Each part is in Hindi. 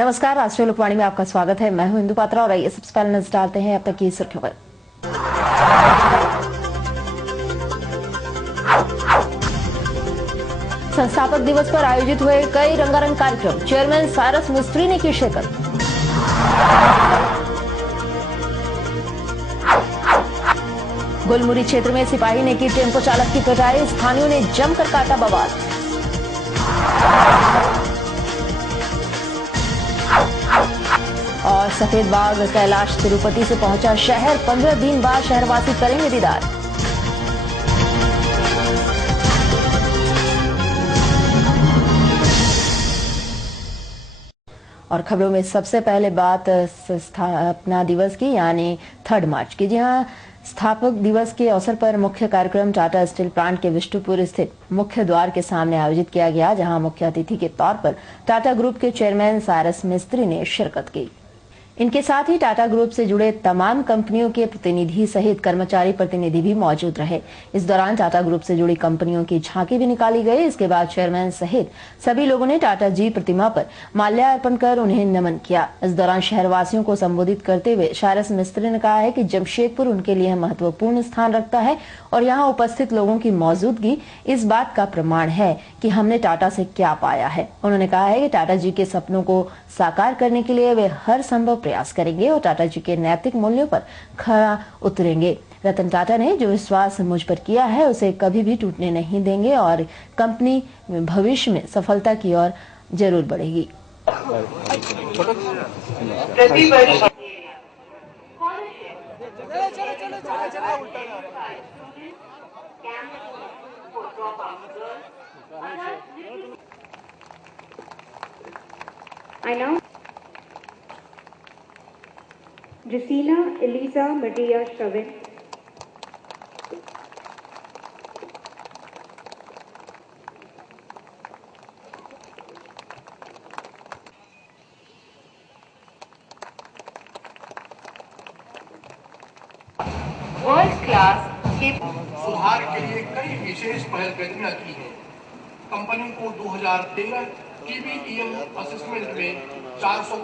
नमस्कार, राष्ट्रीय लोकवाणी में आपका स्वागत है। मैं हूं इंदु पात्रा और आइए सबसे पहले नजर डालते हैं अब तक की सुर्खियों पर। संस्थापक दिवस पर आयोजित हुए कई रंगारंग कार्यक्रम, चेयरमैन साइरस मिस्त्री ने की शिरकत। गुलमुरी क्षेत्र में सिपाही ने की टेम्पो चालक की पिटाई, स्थानियों ने जमकर काटा बवाल। और सफेद बाग कैलाश तिरुपति से पहुंचा शहर, 15 दिन बाद शहरवासी करेंगे दीदार। और खबरों में सबसे पहले बात स्थापना दिवस की यानी 3 मार्च की। जी हां, स्थापक दिवस के अवसर पर मुख्य कार्यक्रम टाटा स्टील प्लांट के विष्णुपुर स्थित मुख्य द्वार के सामने आयोजित किया गया, जहां मुख्य अतिथि के तौर पर टाटा ग्रुप के चेयरमैन साइरस मिस्त्री ने शिरकत की। इनके साथ ही टाटा ग्रुप से जुड़े तमाम कंपनियों के प्रतिनिधि सहित कर्मचारी प्रतिनिधि भी मौजूद रहे। इस दौरान टाटा ग्रुप से जुड़ी कंपनियों की झांकी भी निकाली गई। इसके बाद चेयरमैन सहित सभी लोगों ने टाटा जी प्रतिमा पर माल्यार्पण कर उन्हें नमन किया। इस दौरान शहरवासियों को संबोधित करते हुए साइरस मिस्त्री ने कहा है कि जमशेदपुर उनके लिए महत्वपूर्ण स्थान रखता है और यहाँ उपस्थित लोगों की मौजूदगी इस बात का प्रमाण है कि हमने टाटा से क्या पाया है। उन्होंने कहा है कि टाटा जी के सपनों को साकार करने के लिए वे हर संभव प्रयास करेंगे और टाटा जी के नैतिक मूल्यों पर खरा उतरेंगे। रतन टाटा ने जो विश्वास मुझ पर किया है उसे कभी भी टूटने नहीं देंगे और कंपनी भविष्य में सफलता की ओर जरूर बढ़ेगी। I know Jusina Eliza Medea Shavin. World class के सुधार के लिए कई विशेष पहलकदमियां की हैं। कंपनी को 2013 TBEM असेसमेंट में 400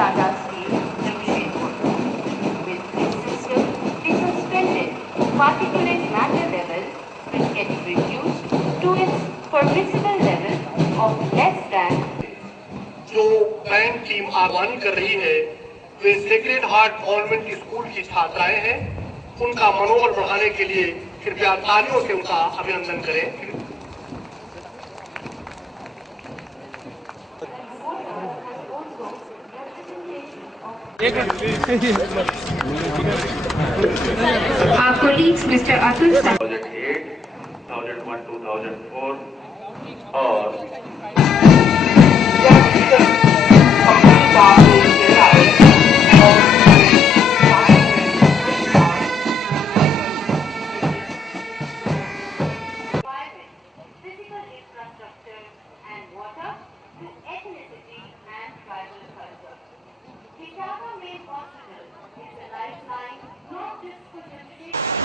Tata Steel Jamshedpur. With this system, it suspended particulate matter level which can be reduced to its permissible level of less than। जो बैंक टीम आह्वान कर रही है वे सेक्रेड हार्ट गवर्नमेंट स्कूल की छात्राएं हैं। उनका मनोबल बढ़ाने के लिए कृपया तालियों से उनका अभिनंदन करें। Our colleagues, Mr. Atul 2008, 2001, 2004 और physical infrastructure and water to ethnicity and tribal culture. Kitaka Main Hospital is a lifeline not just for Jamshedpur.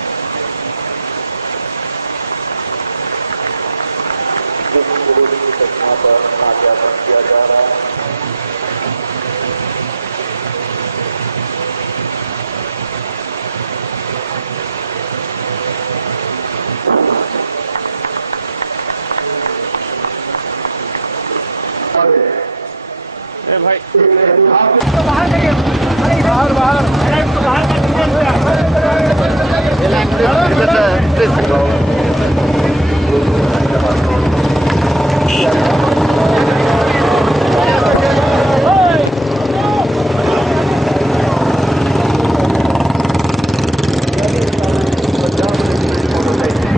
किया जा रहा है।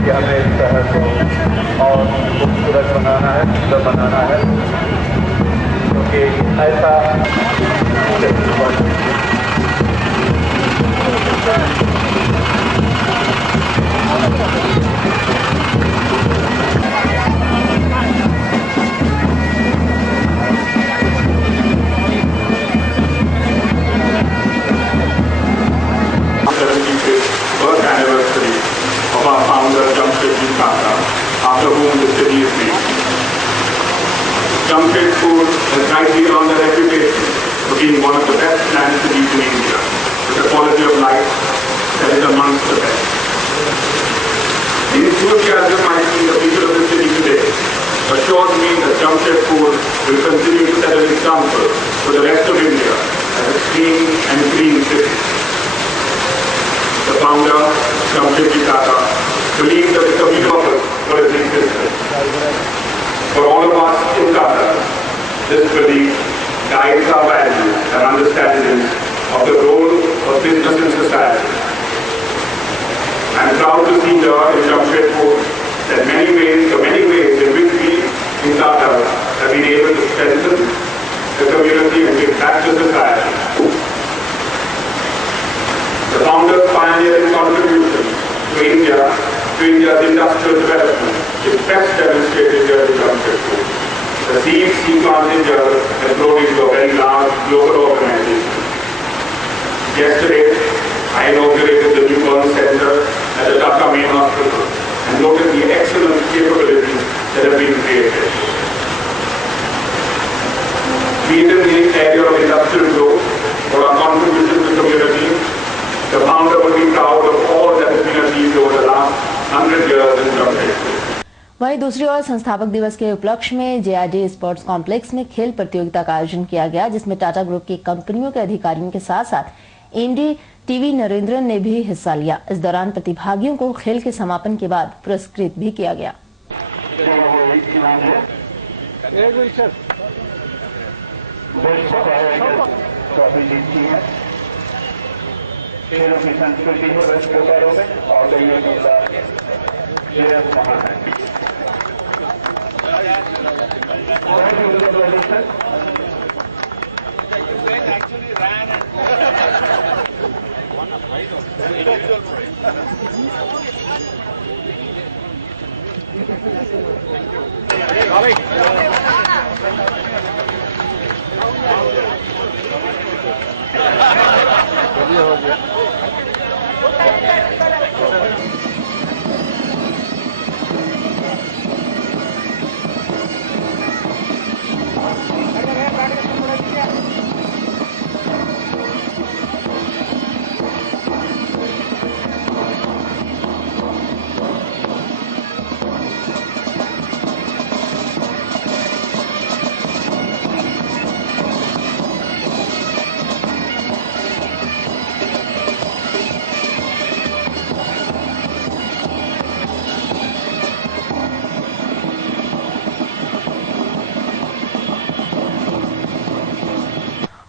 हमें इस शहर को और खूबसूरत बनाना है, सुंदर बनाना है, क्योंकि ऐसा being one of the best planned cities in India, with a quality of life that is amongst the best. The enthusiasm I see in the people of the city today assures me that Jamshedpur will continue to set an example for the rest of India as a clean and green city. The founder, Jamshedji Tata, believed that the community purpose for its existence. For all of us in Tata, this belief guides our values and understanding of the role of business in society. I am proud to see here in Jamshedpur that the many ways in which we in Tata have been able to strengthen the community and give back to society. The founder's pioneering contribution to India's industrial development is best demonstrated here in Jamshedpur. The seeds he planted here have grown into a very large global organization. Yesterday, I inaugurated the new burn center at the Tata Main Hospital and noted the excellent capabilities that have been created. Be it in the area of industrial growth or our contribution to the community, the founder will be proud of all that has been achieved over the last 100 years in Jamshedpur. वहीं दूसरी ओर संस्थापक दिवस के उपलक्ष्य में JRD स्पोर्ट्स कॉम्प्लेक्स में खेल प्रतियोगिता का आयोजन किया गया, जिसमें टाटा ग्रुप की कंपनियों के अधिकारियों के साथ साथ MD TV नरेंद्रन ने भी हिस्सा लिया। इस दौरान प्रतिभागियों को खेल के समापन के बाद पुरस्कृत भी किया गया। खेलों की संस्कृति है वेस्ट बोकारो में और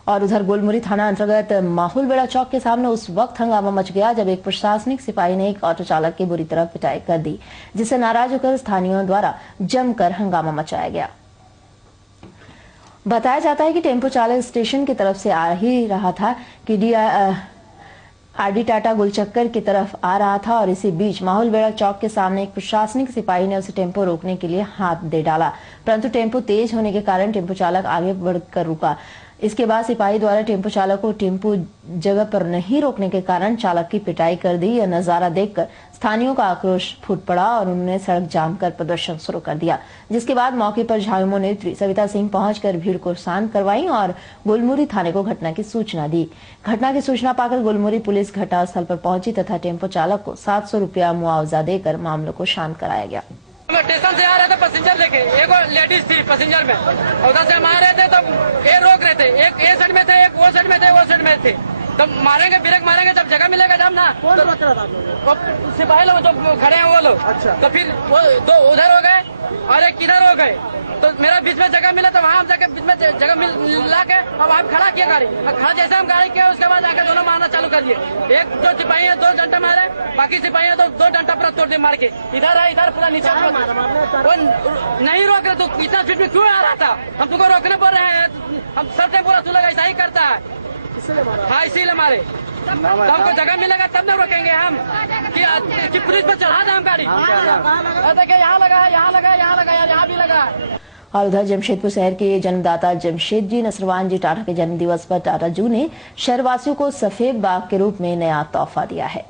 और उधर गोलमुरी थाना अंतर्गत माहुलबेड़ा चौक के सामने उस वक्त हंगामा मच गया जब एक प्रशासनिक सिपाही ने एक ऑटो चालक की बुरी तरह पिटाई कर दी, जिससे नाराज होकर स्थानीयों द्वारा जमकर हंगामा मचाया गया। बताया जाता है कि टेम्पो चालक स्टेशन की तरफ से आ ही रहा था कि RD टाटा गुलचक्कर की तरफ आ रहा था और इसी बीच माहुलबेड़ा चौक के सामने एक प्रशासनिक सिपाही ने उसे टेम्पो रोकने के लिए हाथ दे डाला, परंतु टेम्पो तेज होने के कारण टेम्पो चालक आगे बढ़कर रुका। इसके बाद सिपाही द्वारा टेम्पो चालक को टेम्पो जगह पर नहीं रोकने के कारण चालक की पिटाई कर दी। यह नजारा देखकर स्थानियों का आक्रोश फूट पड़ा और उन्होंने सड़क जाम कर प्रदर्शन शुरू कर दिया, जिसके बाद मौके पर झामुमो नेत्री सविता सिंह पहुंचकर भीड़ को शांत करवाई और गोलमुरी थाने को घटना की सूचना दी। घटना की सूचना पाकर गोलमुरी पुलिस घटनास्थल पर पहुंची तथा टेम्पो चालक को 700 रुपया मुआवजा देकर मामलों को शांत कराया गया। स्टेशन से आ रहे थे पैसेंजर लेके, एक लेडीज थी पैसेंजर में, उधर से हम आ रहे थे तो ये रोक रहे थे, एक ए साइड में थे, एक वो साइड में थे, वो साइड में थे, तो मारेंगे ब्रेक मारेंगे जब जगह मिलेगा जब ना। कौन रोक रहा था? सिपाही लोग जो खड़े हैं वो लोग। अच्छा। तो फिर वो दो उधर हो गए और एक किधर हो गए, तो मेरा बीच में जगह मिला तो वहाँ हम जाके बीच में जगह मिला के अब हम खड़ा किया गाड़ी, खड़ा जैसे हम गाड़ी किया उसके बाद जाकर दोनों मारना चालू कर दिए। एक जो सिपाही है 2 डंडा मारे, बाकी सिपाही है तो 2 डंडा पूरा तोड़ दिए मार के। इधर है इधर पूरा नीचे वो नहीं रोक रहे, तो इतना स्पीड में क्यों आ रहा था? हम तुमको रोकने बोल रहे हैं, हम सब पूरा तू लोग ऐसा ही करता है। हाँ इसीलिए मारे, तो हमको जगह मिलेगा तब न रोकेंगे हम कि पुलिस पर चढ़ा दें हम गाड़ी। देखिए यहाँ लगा है, यहाँ लगा है, यहाँ लगा है, यहाँ भी लगा है। और उधर जमशेदपुर शहर के जन्मदाता जमशेद जी नसरवान जी टाटा के जन्म दिवस पर टाटा जू ने शहरवासियों को सफेद बाग के रूप में नया तोहफा दिया है।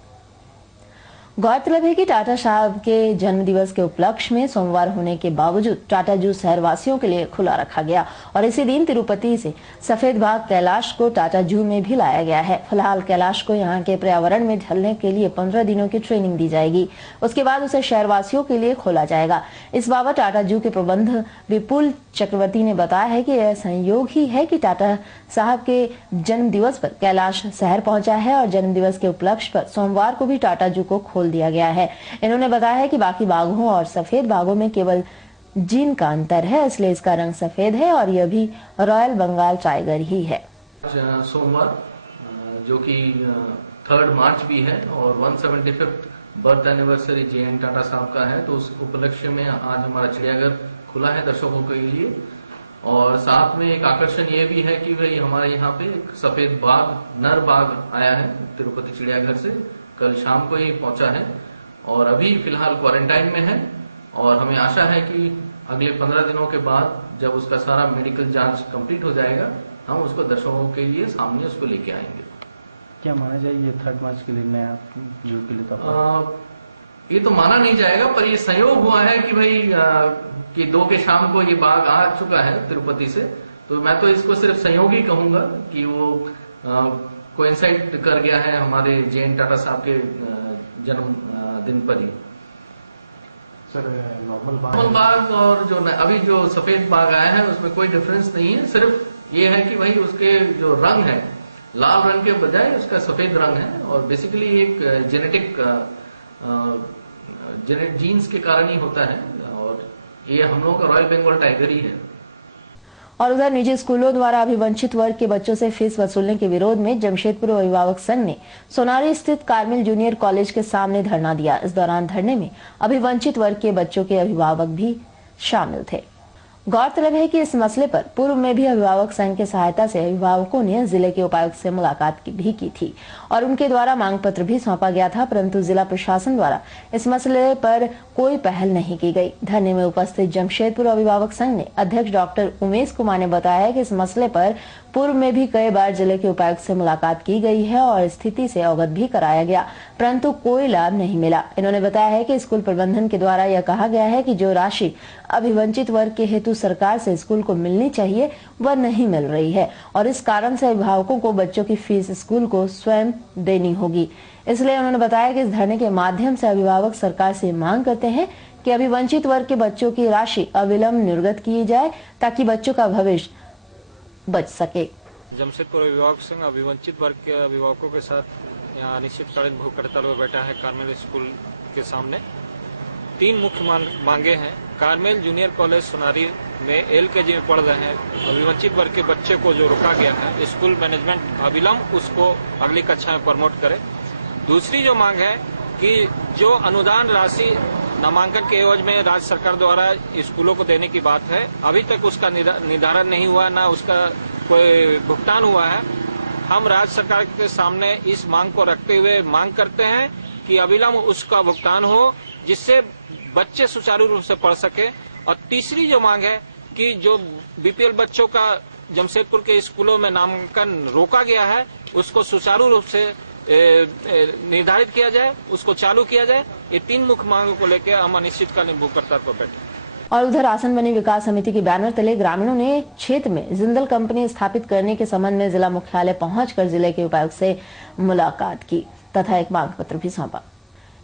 गौरतलब है कि टाटा साहब के जन्म दिवस के उपलक्ष्य में सोमवार होने के बावजूद टाटा जू शहरवासियों के लिए खुला रखा गया और इसी दिन तिरुपति से सफेद बाघ कैलाश को टाटा जू में भी लाया गया है। फिलहाल कैलाश को यहाँ के पर्यावरण में ढलने के लिए 15 दिनों की ट्रेनिंग दी जाएगी। उसके बाद उसे शहरवासियों के लिए खोला जाएगा। इस बाबत टाटा जू के प्रबंधक विपुल चक्रवर्ती ने बताया है कि यह संयोग ही है कि टाटा साहब के जन्म दिवस पर कैलाश शहर पहुंचा है और जन्म दिवस के उपलक्ष्य पर सोमवार को भी टाटा जू को खोल दिया गया है। इन्होंने बताया है कि बाकी बाघों और सफेद बाघों में केवल जीन का अंतर है, इसलिए इसका रंग सफेद है और यह भी रॉयल बंगाल टाइगर ही है। सोमवार जो कि 3 मार्च भी है और 175th birth anniversary JN. Tata साहब का है, तो उस उपलक्ष्य में आज हमारा चिड़ियाघर खुला है दर्शकों के लिए। और साथ में एक आकर्षण ये भी है कि भाई हमारे यहाँ पे एक सफेद बाघ, नर बाघ आया है तिरुपति चिड़ियाघर से, कल शाम को ही पहुंचा है और अभी फिलहाल क्वारंटाइन में है। और हमें आशा है कि अगले 15 दिनों के बाद जब उसका सारा मेडिकल जांच कंप्लीट हो जाएगा, हम उसको दर्शकों के लिए सामने उसको लेके आएंगे। क्या माना जाए ये 3 मार्च के लिए नया जू के लिए? ये तो माना नहीं जाएगा, पर ये संयोग हुआ है कि भाई कि 2 के शाम को ये बाघ आ चुका है तिरुपति से, तो मैं तो इसको सिर्फ संयोग ही कहूंगा कि वो कोइंसाइड कर गया है हमारे जे.एन. टाटा साहब के जन्म दिन पर ही। सर नॉर्मल बाघ और जो अभी जो सफेद बाघ आया है उसमें कोई डिफरेंस नहीं है, सिर्फ ये है कि भाई उसके जो रंग है लाल रंग के बजाय उसका सफेद रंग है और बेसिकली एक जेनेटिक जीन्स के कारण ही होता है और ये हम लोगों का रॉयल बंगाल टाइगर ही है। और उधर निजी स्कूलों द्वारा अभिवंचित वर्ग के बच्चों से फीस वसूलने के विरोध में जमशेदपुर अभिभावक संघ ने सोनारी स्थित कार्मेल जूनियर कॉलेज के सामने धरना दिया। इस दौरान धरने में अभिवंचित वर्ग के बच्चों के अभिभावक भी शामिल थे। गौरतलब है कि इस मसले पर पूर्व में भी अभिभावक संघ की सहायता से अभिभावकों ने जिले के उपायुक्त से मुलाकात भी की थी और उनके द्वारा मांग पत्र भी सौंपा गया था, परंतु जिला प्रशासन द्वारा इस मसले पर कोई पहल नहीं की गई। धरने में उपस्थित जमशेदपुर अभिभावक संघ ने अध्यक्ष डॉक्टर उमेश कुमार ने बताया कि इस मसले पर पूर्व में भी कई बार जिले के उपायुक्त से मुलाकात की गई है और स्थिति से अवगत भी कराया गया, परंतु कोई लाभ नहीं मिला। इन्होंने बताया है कि स्कूल प्रबंधन के द्वारा यह कहा गया है कि जो राशि अभिवंचित वर्ग के हेतु सरकार से स्कूल को मिलनी चाहिए वह नहीं मिल रही है और इस कारण से अभिभावकों को बच्चों की फीस स्कूल को स्वयं देनी होगी। इसलिए उन्होंने बताया कि इस धरने के माध्यम से अभिभावक सरकार से मांग करते हैं कि अभिवंचित वर्ग के बच्चों की राशि अविलंब निर्गत की जाए ताकि बच्चों का भविष्य बच सके। जमशेदपुर अभिभावक संघ अभिवंचित वर्ग के अभिभावकों के साथ यहाँ अनिश्चितकालीन भूख हड़ताल पर बैठा है कार्मेल स्कूल के सामने। 3 मुख्य मांगे हैं। कार्मेल जूनियर कॉलेज सोनारी में LKG में पढ़ रहे हैं अभिवंचित वर्ग के बच्चे को जो रोका गया है, स्कूल मैनेजमेंट अविलंब उसको अगली कक्षा में प्रमोट करे। दूसरी जो मांग है कि जो अनुदान राशि नामांकन के एवज में राज्य सरकार द्वारा स्कूलों को देने की बात है, अभी तक उसका निर्धारण नहीं हुआ, ना उसका कोई भुगतान हुआ है। हम राज्य सरकार के सामने इस मांग को रखते हुए मांग करते हैं कि अविलंब उसका भुगतान हो जिससे बच्चे सुचारू रूप से पढ़ सके। और तीसरी जो मांग है कि जो BPL बच्चों का जमशेदपुर के स्कूलों में नामांकन रोका गया है उसको सुचारू रूप से निर्धारित किया जाए, उसको चालू किया जाए। ये 3 मुख्य मांगों को लेकर हम अनिश्चितकालीन भूख हड़ताल पर बैठे। और उधर आसन बनी विकास समिति के बैनर तले ग्रामीणों ने क्षेत्र में जिंदल कंपनी स्थापित करने के संबंध में जिला मुख्यालय पहुंचकर जिले के उपायुक्त से मुलाकात की तथा एक मांग पत्र भी सौंपा।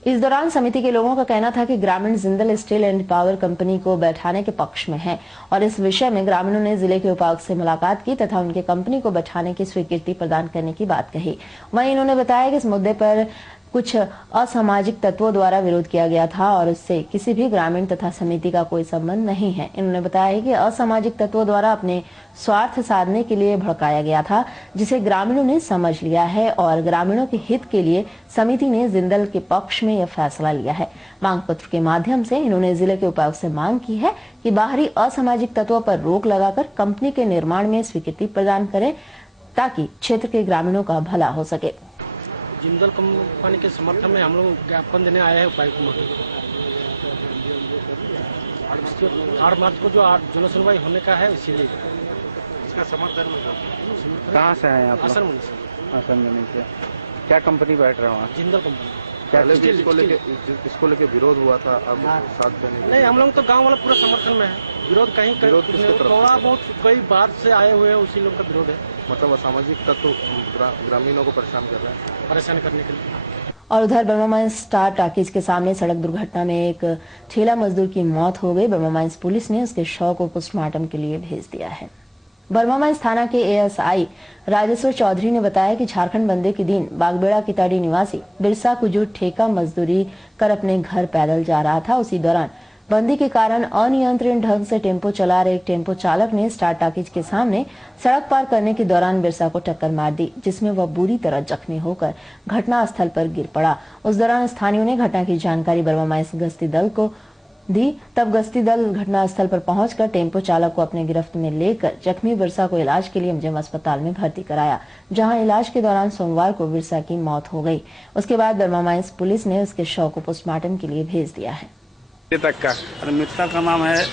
इस दौरान समिति के लोगों का कहना था कि ग्रामीण Jindal steel and power company को बैठाने के पक्ष में है और इस विषय में ग्रामीणों ने जिले के उपायुक्त से मुलाकात की तथा उनके कंपनी को बैठाने की स्वीकृति प्रदान करने की बात कही। वहीं इन्होंने बताया कि इस मुद्दे पर कुछ असामाजिक तत्वों द्वारा विरोध किया गया था और इससे किसी भी ग्रामीण तथा समिति का कोई संबंध नहीं है। इन्होंने बताया कि असामाजिक तत्वों द्वारा अपने स्वार्थ साधने के लिए भड़काया गया था, जिसे ग्रामीणों ने समझ लिया है और ग्रामीणों के हित के लिए समिति ने जिंदल के पक्ष में यह फैसला लिया है। मांग पत्र के माध्यम से इन्होंने जिले के उपायुक्त से मांग की है कि बाहरी असामाजिक तत्वों पर रोक लगाकर कंपनी के निर्माण में स्वीकृति प्रदान करें ताकि क्षेत्र के ग्रामीणों का भला हो सके। जिंदल कंपनी के समर्थन में हम लोग ज्ञापन देने आए हैं उपायुक्त को। 8 मार्च को जो जन सुनवाई होने का है, इसीलिए इसका समर्थन में। कहाँ से आए आप? आसन बनी से। क्या कंपनी बैठ रहा हूँ? जिंदल कंपनी। पहले भी इसको लेके विरोध हुआ था, अब साथ देने नहीं, हम लोग तो गांव वाला पूरा समर्थन में है। विरोध कहीं थोड़ा बहुत कई बार से आए हुए हैं, उसी लोग का विरोध है। मतलब असामाजिक तत्व ग्रामीणों को परेशान कर रहे हैं, परेशान करने के लिए। और उधर बर्मा माइंस स्टार टाकीज के सामने सड़क दुर्घटना में एक ठेला मजदूर की मौत हो गई। बर्मा माइंस पुलिस ने उसके शव को पोस्टमार्टम के लिए भेज दिया है। बर्मा माइंस थाना के एएसआई राजेश्वर चौधरी ने बताया कि झारखंड बंदी के दिन बागबेड़ा की ताड़ी निवासी बिरसा कुजूर ठेका मजदूरी कर अपने घर पैदल जा रहा था। उसी दौरान बंदी के कारण अनियंत्रित ढंग से टेम्पो चला रहे एक टेम्पो चालक ने स्टार टाकीज के सामने सड़क पार करने के दौरान बिरसा को टक्कर मार दी, जिसमें वह बुरी तरह जख्मी होकर घटनास्थल पर गिर पड़ा। उस दौरान स्थानीयों ने घटना की जानकारी बर्मा माइंस गश्ती दल को दी। तब गश्ती दल घटनास्थल पर पहुंचकर टेम्पो चालक को अपने गिरफ्त में लेकर जख्मी बिरसा को इलाज के लिए एमजीएम अस्पताल में भर्ती कराया, जहां इलाज के दौरान सोमवार को बिरसा की मौत हो गई। उसके बाद बर्मा माइंस पुलिस ने उसके शव को पोस्टमार्टम के लिए भेज दिया है। तक का मृतक का नाम है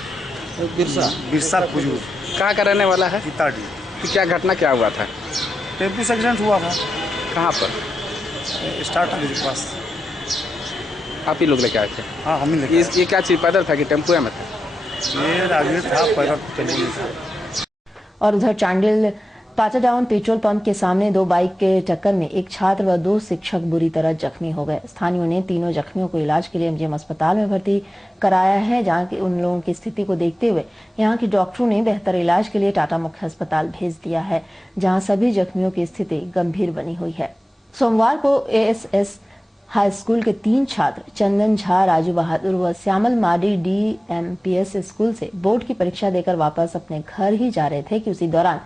बिरसा कुजूर। कहाँ का रहने वाला है? इताड़ी। तो क्या घटना क्या हुआ था? टेम्पो से एक्सीडेंट हुआ था। कहाँ पर? स्टार टाकीज के पास। आप ही लोग लेके आए थे? हाँ, हम ही लेके। ये क्या चीज पैदल था कि टेम्पो में था? ये आगे था, पैदल टेम्पो में था। और उधर चांडिल पाटाडाउन पेट्रोल पंप के सामने दो बाइक के टक्कर में एक छात्र व दो शिक्षक बुरी तरह जख्मी हो गए। स्थानीयों ने तीनों जख्मियों को इलाज के लिए एमजीएम अस्पताल में भर्ती कराया है, जहां की उन लोगों की स्थिति को देखते हुए यहां के डॉक्टरों ने बेहतर इलाज के लिए टाटा मुख्य अस्पताल भेज दिया है, जहां सभी जख्मियों की स्थिति गंभीर बनी हुई है। सोमवार को एएसएस हाई स्कूल के 3 छात्र चंदन झा, राजू बहादुर व श्यामल माडी डीएमपीएस स्कूल से बोर्ड की परीक्षा देकर वापस अपने घर ही जा रहे थे कि उसी दौरान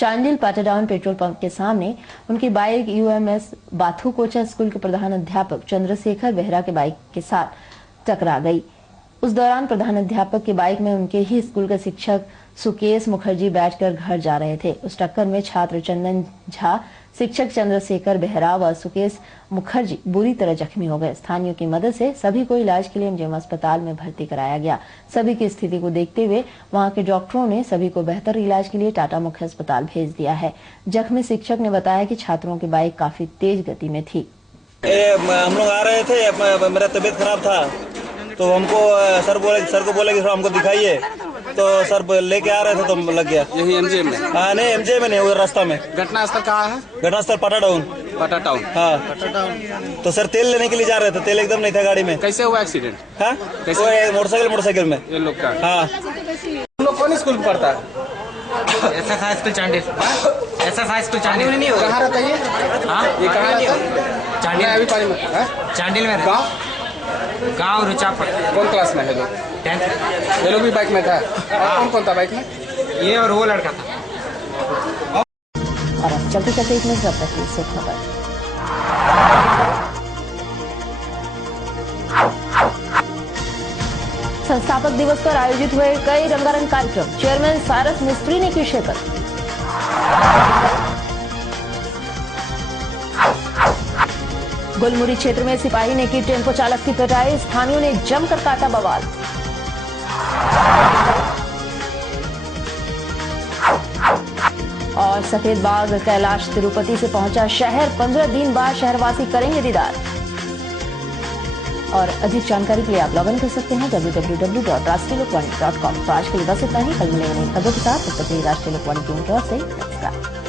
चांडिल पाटाडाउन पेट्रोल पंप के सामने उनकी बाइक यूएमएस बाथू कोचा स्कूल के प्रधान अध्यापक चंद्रशेखर बेहरा के बाइक के साथ टकरा गई। उस दौरान प्रधान अध्यापक की बाइक में उनके ही स्कूल के शिक्षक सुकेश मुखर्जी बैठकर घर जा रहे थे। उस टक्कर में छात्र चंदन झा, शिक्षक चंद्रशेखर बेहरा व सुकेश मुखर्जी बुरी तरह जख्मी हो गए। स्थानीयों की मदद से सभी को इलाज के लिए एमजीएम अस्पताल में भर्ती कराया गया। सभी की स्थिति को देखते हुए वहां के डॉक्टरों ने सभी को बेहतर इलाज के लिए टाटा मुख्य अस्पताल भेज दिया है। जख्मी शिक्षक ने बताया कि छात्रों की बाइक काफी तेज गति में थी। हम लोग आ रहे थे, मेरा तबीयत खराब था तो हमको सर को बोले कि हमको दिखाइए, तो सर लेके आ रहे थे तो लग गया। यही एमजे में? हाँ, नहीं एमजे में नहीं, उधर रास्ता में। घटना स्थल कहाँ है? घटना स्थल पाटाडाउन। पाटाडाउन? हाँ। तो सर तेल लेने के लिए जा रहे थे, तेल एकदम नहीं था गाड़ी में। कैसे हुआ एक्सीडेंट? हाँ, मोटरसाइकिल में। ये लोग का? हाँ। हम लोग कौन स्कूल में पढ़ता है? SS school Chandil. SS school Chandil. कहाँ रहता है ये? हाँ, ये कहाँ रहता है? चांडिल। अभी पानी में? चांडिल में। गाँव रुचापर। कौन क्लास में है लोग? 10th। ये लोग भी बाइक में था? और कौन था बाइक में? ये और वो लड़का था। और अब चलते चलते एक मिनट रखते हैं इस खबर। संस्थापक दिवस पर आयोजित हुए कई रंगारंग कार्यक्रम। चेयरमैन सारस मिस्त्री ने की शिरकत। गुलमुरी क्षेत्र में सिपाही ने की टेम्पो चालक की पिटाई। स्थानियों ने जमकर काटा बवाल। और सफेद बाघ कैलाश तिरुपति से पहुंचा शहर। 15 दिन बाद शहरवासी करेंगे दीदार। और अधिक जानकारी के लिए आप लॉग इन कर सकते हैं www.rashtriya lokvani.com। तो आज के लिए बस इतना ही। कल मिलेंगे नई खबरों के साथ। तब तक राष्ट्रीय लोकवाणी की ओर से नमस्कार।